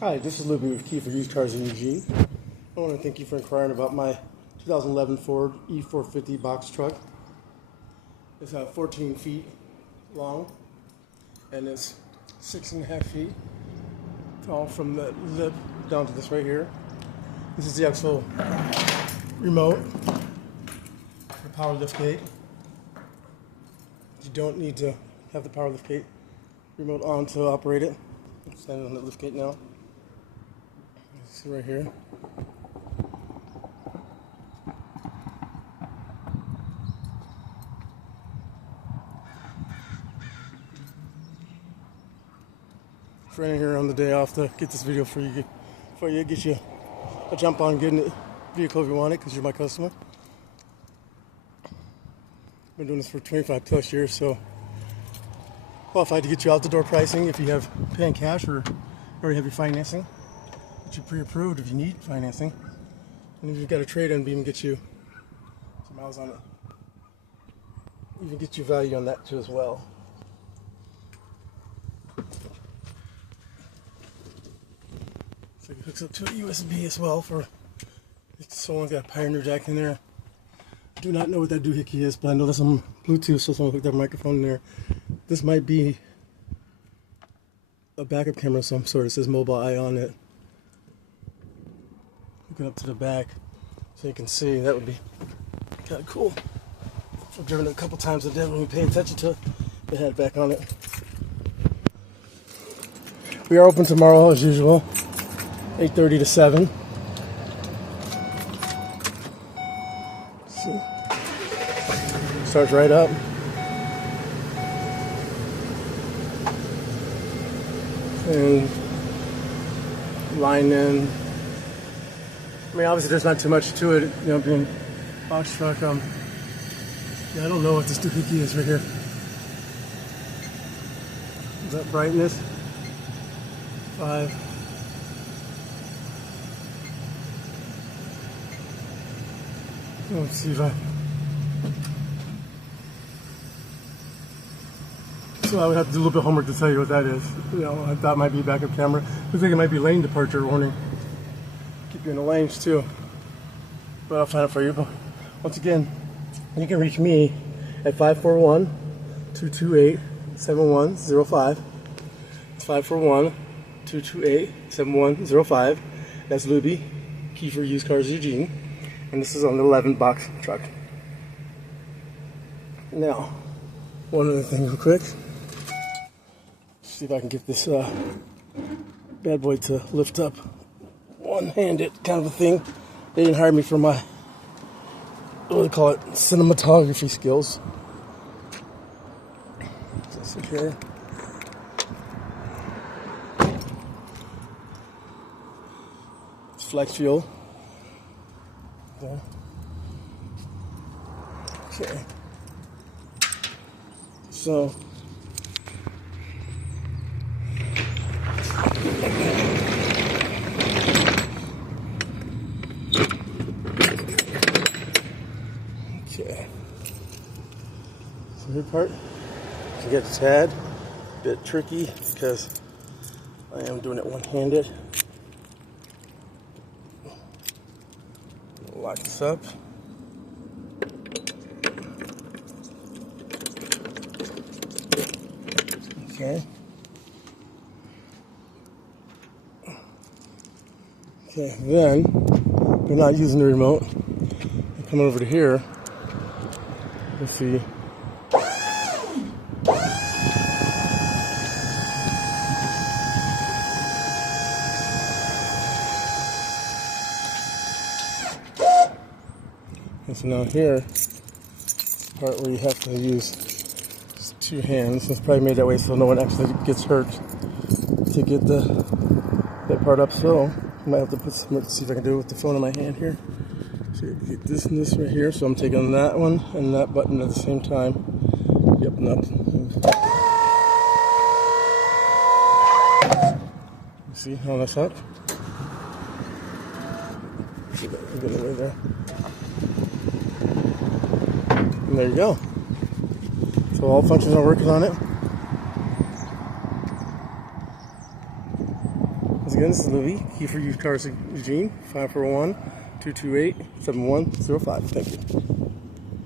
Hi, this is Libby with Key for Used Cars in Eugene. I want to thank you for inquiring about my 2011 Ford E450 box truck. It's 14 feet long and it's 6.5 feet tall from the lip down to this right here. This is the actual remote, the power lift gate. You don't need to have the power lift gate remote on to operate it. I'm standing on the lift gate now. See right here. For any here on the day off to get this video for you, get you a jump on getting the vehicle if you want it, because you're my customer. Been doing this for 25 plus years, so qualified to get you out the door pricing if you have paying cash or already have your financing. Get you pre-approved if you need financing, and if you've got a trade-in, we even get you some miles on it. Even get you value on that too as well. So it hooks up to a USB as well for if someone's got a Pioneer jack in there. I do not know what that doohickey is, but I know that's on Bluetooth, so someone hooked their microphone in there. This might be a backup camera of some sort. It says mobile eye on it. Hook it up to the back so you can see. That would be kind of cool. I've driven it a couple times a day when we pay attention to it. They had it back on it. We are open tomorrow as usual, 8:30 to 7. Let's see. Starts right up. And line in. I mean, obviously there's not too much to it, you know, being box truck. Yeah, I don't know what this doohickey is right here. Is that brightness? 5. Let's see if I. So I would have to do a little bit of homework to tell you what that is. You know, I thought it might be a backup camera. Looks like it might be lane departure warning. Keep you in the lanes too. But I'll find it for you. But once again, you can reach me at 541-228-7105. It's 541-228-7105. That's Luby, Key for Used Cars Eugene. And this is on the 11 box truck. Now, one other thing real quick. See if I can get this bad boy to lift up one-handed kind of a thing. They didn't hire me for my, what do they call it, cinematography skills. This here. It's flex fuel. Okay. So okay. So the part can get a tad bit tricky because I am doing it one-handed. Lock this up. Okay. Okay, then we're not using the remote. I'm coming over to here. Let's see. And so now here, the part where you have to use just 2 hands. It's probably made that way so no one actually gets hurt to get that part up. So I might have to put some, let's see if I can do it with the phone in my hand here. So you get this and this right here. So I'm taking that one and that button at the same time. Yep, and up. You see how that's up? Get it away there. And there you go. So all functions are working on it. Once again, this is Louis, Key for Used Cars Eugene, 541-228-7105. Thank you.